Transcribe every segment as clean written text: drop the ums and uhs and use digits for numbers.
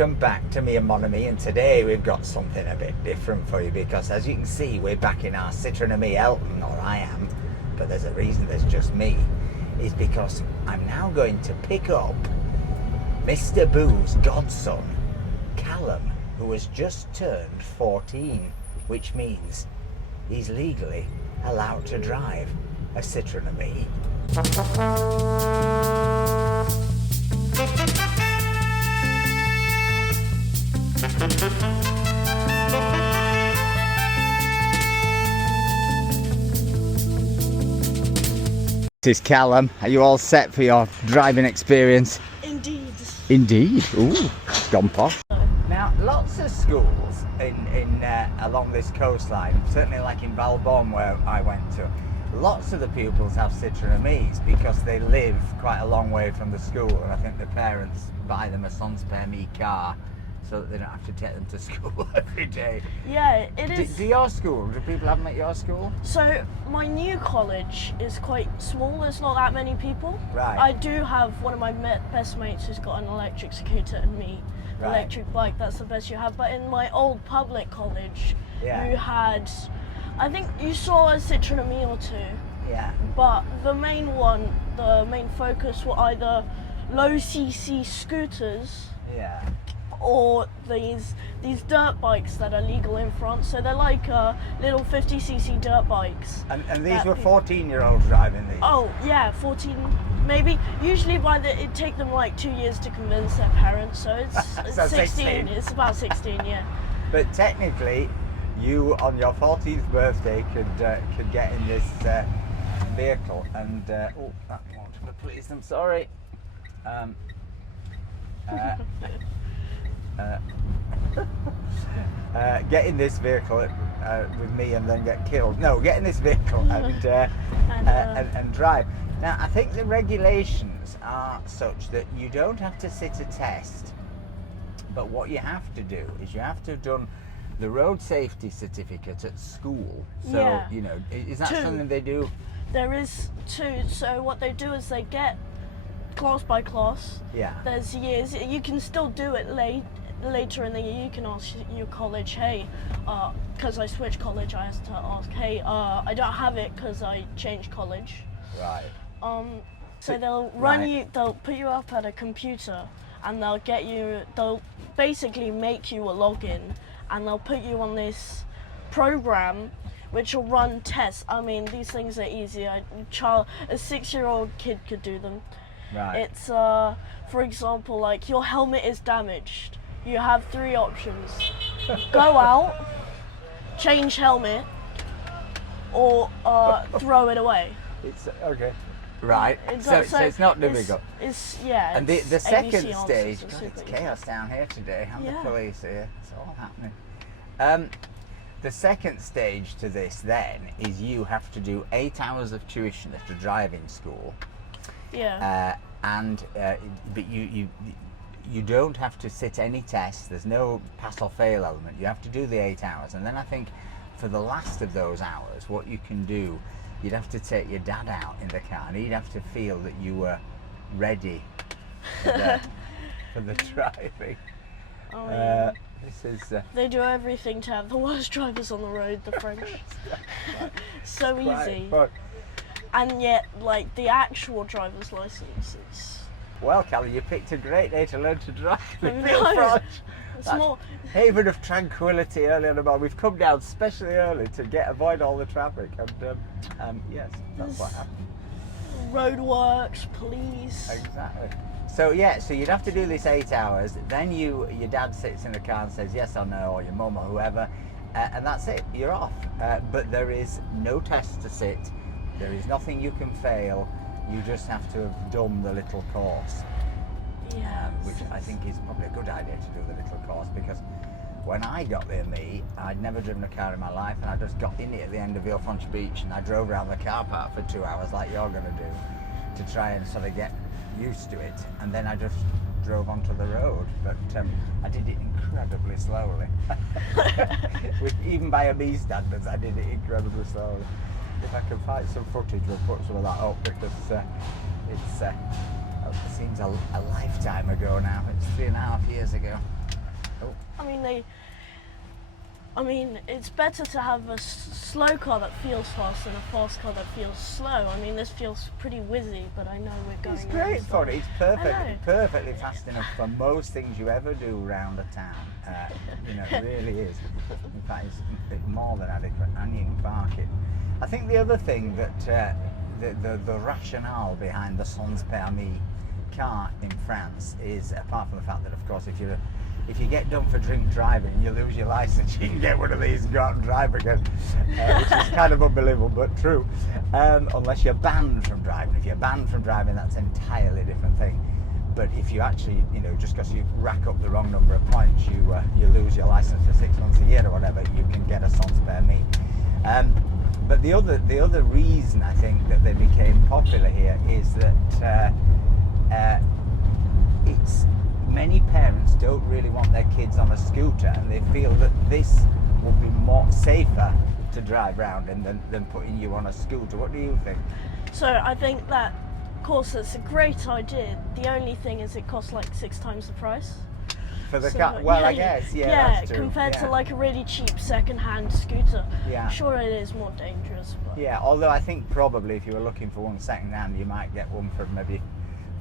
welcome back to me and Mon Ami, and today we've got something a bit different for you because as you can see we're back in our Citroen and me Elton, or I am, but there's a reason there's just me, is because I'm now going to pick up Mr. Boo's godson, Callum, who has just turned 14, which means he's legally allowed to drive a Citroen and me. This is Callum. Are you all set for your driving experience? Indeed. Indeed. Ooh, gone posh. Now, lots of schools in along this coastline, certainly like in Valbonne where I went to, lots of the pupils have Citroen and me's because they live quite a long way from the school, and I think the parents buy them a sans permis car so that they don't have to take them to school every day. Yeah, it is. Do people have them at your school? So my new college is quite small. There's not that many people. Right. I do have one of my best mates who's got an electric scooter and me, Right. electric bike. That's the best you have. But in my old public college, Yeah. you had, I think you saw a Citroen and me or two. Yeah. But the main focus were either low CC scooters. Yeah. Or these dirt bikes that are legal in France. So they're like little 50cc dirt bikes. And these were 14-year-olds driving these? Oh yeah, 14 maybe. Usually it'd take them like 2 years to convince their parents. So it's So 16. It's about 16, yeah. But technically, you on your 14th birthday could get in this vehicle and oh, that won't have pleased. I'm sorry. Get in this vehicle with me and then get killed. No, get in this vehicle and drive. Now, I think the regulations are such that you don't have to sit a test, but what you have to do is you have to have done the road safety certificate at school. So, Yeah. you know, is that 2. something they do? There is 2. So what they do is they get class by class. Yeah. There's years. You can still do it later in the year. You can ask your college, hey, because I switched college, I have to ask, hey, I don't have it because I changed college. Right. So they'll they'll put you up at a computer and they'll basically make you a login and they'll put you on this program which will run tests. I mean, these things are easy. A 6-year-old kid could do them. Right. It's, for example, like your helmet is damaged. You have 3 options. Go out, change helmet, or throw it away. It's okay. Right. So it's not difficult. Yeah. And the second ABC stage, answers are God, it's super chaos down here today. And Yeah. the police here. It's all happening. The second stage to this then is you have to do 8 hours of tuition at a driving school. easy. Yeah. But you don't have to sit any tests. There's no pass or fail element. You have to do the 8 hours, and then I think for the last of those hours, what you can do, you'd have to take your dad out in the car, and he'd have to feel that you were ready for the driving. This is They do everything to have the worst drivers on the road, the French. So easy. But, And yet, like, the actual driver's license is... well, Callum, you picked a great day to learn to drive. in No, France. It's That more... haven of tranquility early on the morning. We've come down especially early to avoid all the traffic, and yes, that's what happened. Roadworks, police... Exactly. So yeah, so you'd have to do this 8 hours. Then your dad sits in the car and says yes or no, or your mum or whoever, and that's it. You're off. But there is no test to sit. There is nothing you can fail. You just have to have done the little course. Yeah. Which I think is probably a good idea to do the little course, because when I got there, I'd never driven a car in my life, and I just got in it at the end of Villefranche Beach, and I drove around the car park for 2 hours like you're going to do to try and sort of get used to it, and then I just drove onto the road, but I did it incredibly slowly. Even by a me standards, I did it incredibly slowly. If I can find some footage, we'll put some of that up, because it seems a lifetime ago now. It's 3.5 years ago. I mean, it's better to have a slow car that feels fast than a fast car that feels slow. I mean, this feels pretty whizzy, but I know we're going. It's great for it. It's perfectly fast enough for most things you ever do around a town. You know, it really is. In fact, it's more than adequate, and you can park it. I think the other thing that the rationale behind the sans permis car in France is, apart from the fact that, of course, if you get done for drink driving and you lose your license, you can get one of these and go out and drive again, which is kind of unbelievable, but true. Unless you're banned from driving. If you're banned from driving, that's an entirely different thing. But if you actually, you know, just because you rack up the wrong number of points, you lose your license for 6 months, a year or whatever, you can get a sans permis. But the other reason I think that they became popular here is that it's many parents don't really want their kids on a scooter, and they feel that this will be more safer to drive around in than putting you on a scooter. What do you think? So I think that, of course, it's a great idea. The only thing is it costs like 6 times the price. For the car? Well, I guess, that's true. Compared to like a really cheap second-hand scooter. Yeah. Sure, it is more dangerous. But yeah, although I think probably if you were looking for one second-hand, you might get one for maybe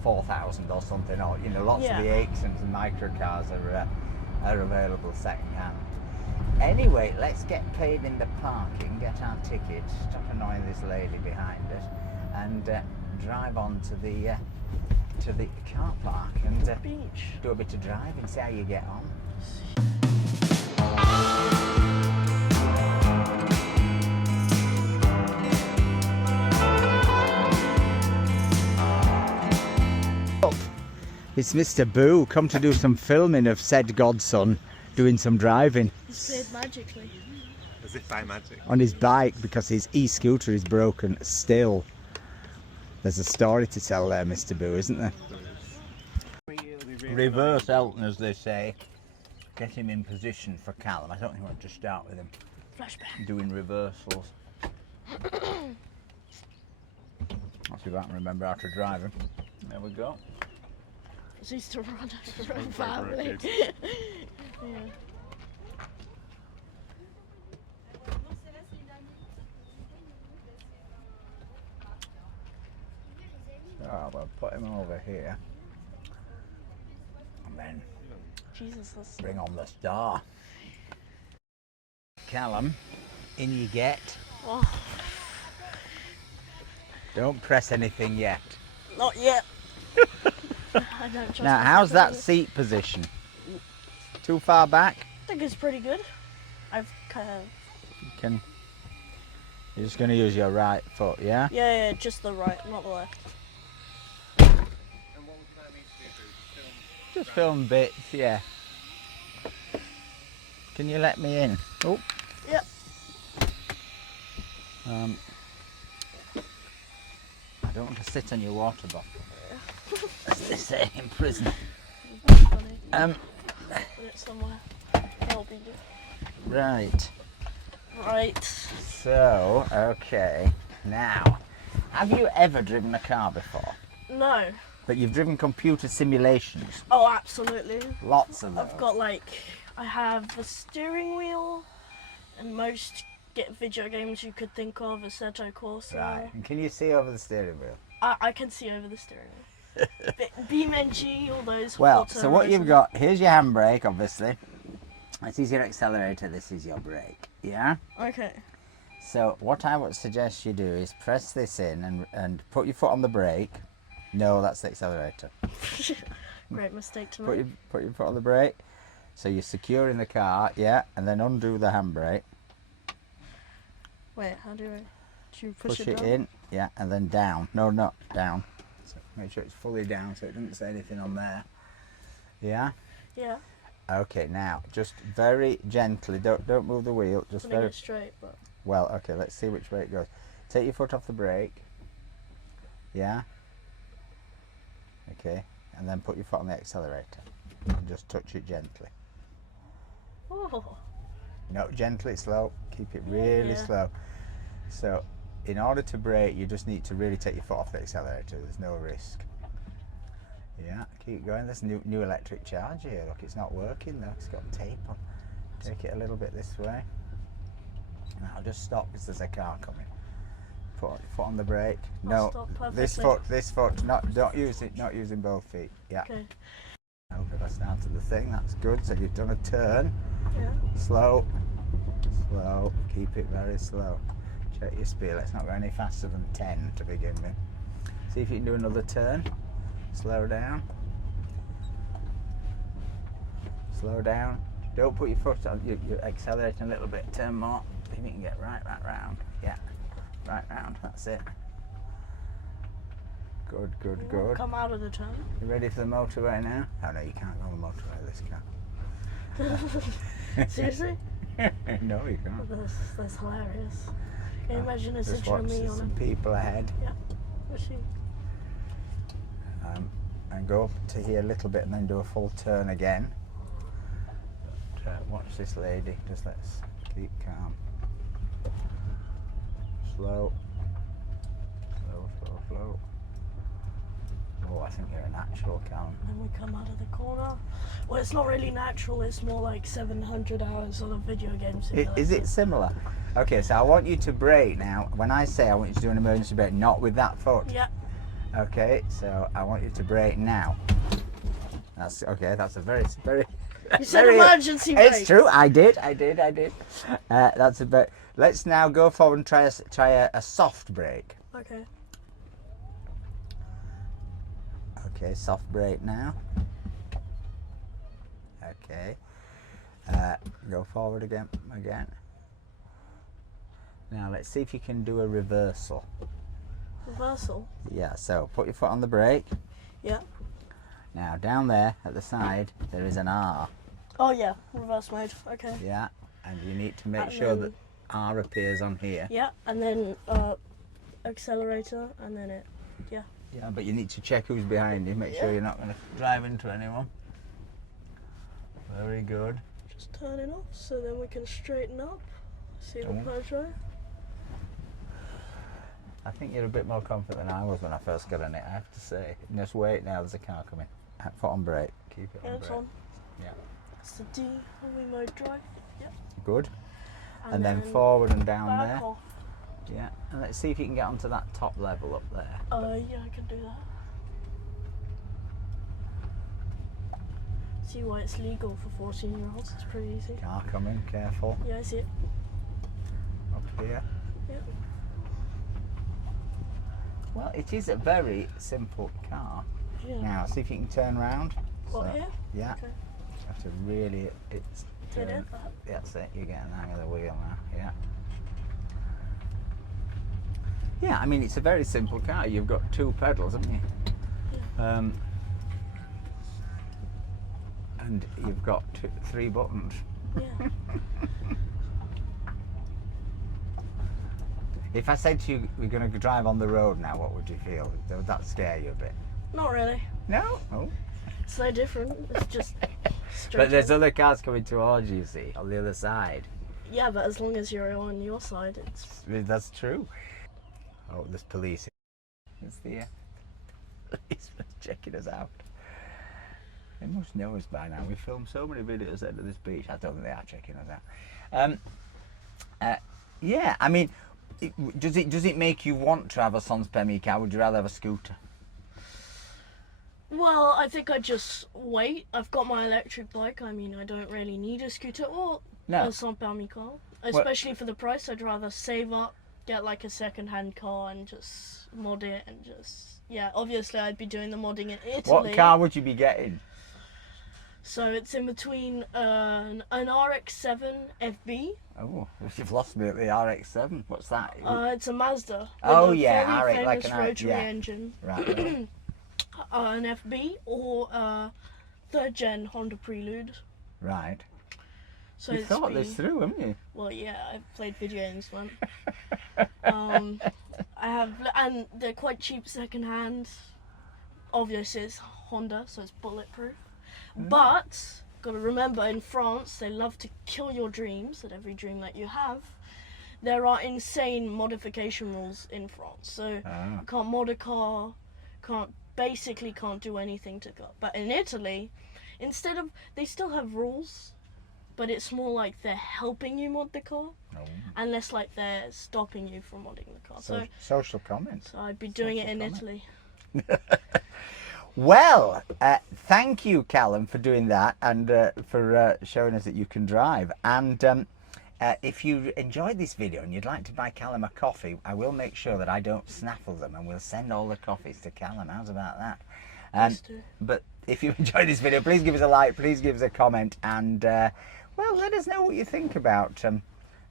4,000 or something, or you know, lots of the Aixons and microcars are available second-hand. Anyway, let's get paid in the parking, get our tickets, stop annoying this lady behind us, and drive on to the car park and beach. Do a bit of driving, see how you get on. It's Mr. Boo, come to do some filming of said godson doing some driving. He's played magically. As if by magic. On his bike, because his e-scooter is broken still. There's a story to tell there, Mr. Boo, isn't there? Reverse Elton, as they say. Get him in position for Callum. I don't think we want to start with him. Flashback. Doing reversals. I'll see if I can remember how to drive him. There we go. He used to run over her family. Yeah. Oh, we'll put him over here. And then bring on the star. Callum, in you get. Oh. Don't press anything yet. Not yet. I don't trust now, how's that seat position? Too far back? I think it's pretty good. I've kind of... You're just going to use your right foot, yeah? Yeah, just the right, not the left. And what would you like me to do? Just film bits, yeah. Can you let me in? Oh. Yep. I don't want to sit on your water bottle. As they say in prison. Put it somewhere. That'll be good. Right. Right. So, okay. Now, have you ever driven a car before? No. But you've driven computer simulations? Oh, absolutely. Lots of those. I've got I have the steering wheel and most video games you could think of, Assetto Corsa. Right. And can you see over the steering wheel? I can see over the steering wheel. BeamNG, all those. Well, so what you've got, here's your handbrake, obviously. This is your accelerator, this is your brake, yeah? Okay. So what I would suggest you do is press this in and put your foot on the brake. No, that's the accelerator. Great mistake to make. Put your foot on the brake. So you're secure in the car, yeah, and then undo the handbrake. Wait, how do I? Do you push it down? in, yeah, and then down. No, not down. So make sure it's fully down so it doesn't say anything on there. Yeah? Yeah. Okay, now just very gently, don't move the wheel, just Putting very it straight, but well, okay, let's see which way it goes. Take your foot off the brake. Yeah? Okay, and then put your foot on the accelerator. And just touch it gently. oh. No, gently, slow. Keep it really slow. So, in order to brake, you just need to really take your foot off the accelerator. There's no risk. Yeah, keep going. There's new electric charge here. Look, it's not working though. It's got tape on. Take it a little bit this way. Now just stop because there's a car coming. Put your foot on the brake. I'll stop perfectly. This foot. Don't use it. Not using both feet. Yeah. Okay. Okay, if I started the thing, that's good. So you've done a turn. Yeah. Slow. Keep it very slow. Check your speed. Let's not go any faster than 10 to begin with. See if you can do another turn. Slow down. Slow down. Don't put your foot on. You're accelerating a little bit. Turn more. See if you can get right round. Yeah. Right round. That's it. Good. Come out of the turn. You ready for the motorway now? Oh no, you can't go on the motorway with this car. Seriously? No, you can't. That's hilarious. Can you imagine a Just Citroen watch, me there's on some it? people ahead. Yeah. What's she? And go up to here a little bit and then do a full turn again. Watch this lady. Just let's keep calm. Slow. Oh, I think you're a natural, Callum. Then we come out of the corner. Well, it's not really natural. It's more like 700 hours on a video game simulator. Is it similar? Okay, so I want you to brake now. When I say I want you to do an emergency brake, not with that foot. Yeah. Okay, so I want you to brake now. That's okay. That's a very. You said emergency brake. It's true. I did. That's a bit. Let's now go forward and try a soft brake. Okay. Okay, soft brake now. Okay. Go forward again. Now let's see if you can do a reversal. Reversal? Yeah, so put your foot on the brake. Yeah. Now down there at the side there is an R. Oh yeah, reverse mode. Okay. Yeah, and you need to make And sure then- that R appears on here. Yeah, and then accelerator, and then it. Yeah. Yeah, but you need to check who's behind you. Make sure Yeah. you're not going to drive into anyone. Very good. Just turn it off, so then we can straighten up. See the Don't. Peugeot. I think you're a bit more confident than I was when I first got in it, I have to say. Just wait now, there's a car coming. Foot on brake. Keep it Yeah, on it's brake. on. Yeah. It's the D, and we mode drive. Yeah. Good. And then forward and down back there. off. Yeah. And let's see if you can get onto that top level up there. Yeah, I can do that. See why it's legal for 14-year-olds. It's pretty easy. Car coming, careful. Yeah, I see it. Up here. Yeah. Well, it is a very simple car. Yeah. Now, see if you can turn round. What, here? Yeah. Okay. You have to really, it's Hit turn. it. That's it, you're getting the hang of the wheel now, yeah. Yeah, I mean, it's a very simple car. You've got two pedals, haven't you? Yeah. And you've got three buttons. Yeah. If I said to you, we're going to drive on the road now, what would you feel? Would that scare you a bit? Not really. No? Oh. It's no different. It's just straight. But there's on. other cars coming towards you, see, on the other side. Yeah, but as long as you're on your side, it's. That's true. Oh, there's police. It's the policeman checking us out. They must know us by now. We filmed so many videos out of this beach. I don't think they are checking us out. Yeah, I mean, does it make you want to have a sans permis car? Would you rather have a scooter? Well, I think I'd just wait. I've got my electric bike. I mean, I don't really need a scooter or No. a sans permis car. Especially for the price, I'd rather save up, get like a second-hand car and just mod it and just... Yeah, obviously I'd be doing the modding in Italy. What car would you be getting? So it's in between an RX-7 FB. Oh, you've lost me at the RX-7. What's that? It's a Mazda. With Oh, a yeah, fairly RX, like famous an RX, rotary yeah. engine. Right. An FB or third-gen Honda Prelude. Right. So You it's thought really- this through, haven't you? Well, yeah, I've played video games, man. I have, and they're quite cheap second-hand. Obviously, it's Honda, so it's bulletproof. But gotta remember, in France, they love to kill your dreams. At every dream that you have, there are insane modification rules in France. So you can't mod a car, can't basically can't do anything to car. But in Italy, they still have rules, but it's more like they're helping you mod the car, and less like they're stopping you from modding the car. So social comments. So I'd be doing it in Italy. Well, thank you, Callum, for doing that and for showing us that you can drive. And if you enjoyed this video and you'd like to buy Callum a coffee, I will make sure that I don't snaffle them, and we'll send all the coffees to Callum. How's about that? But if you enjoyed this video, please give us a like, please give us a comment, and well, let us know what you think about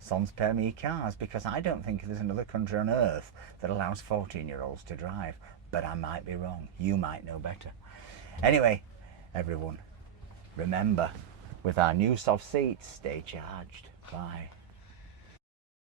sans permis cars, because I don't think there's another country on earth that allows 14-year-olds to drive. But I might be wrong. You might know better. Anyway, everyone, remember, with our new soft seats, stay charged. Bye.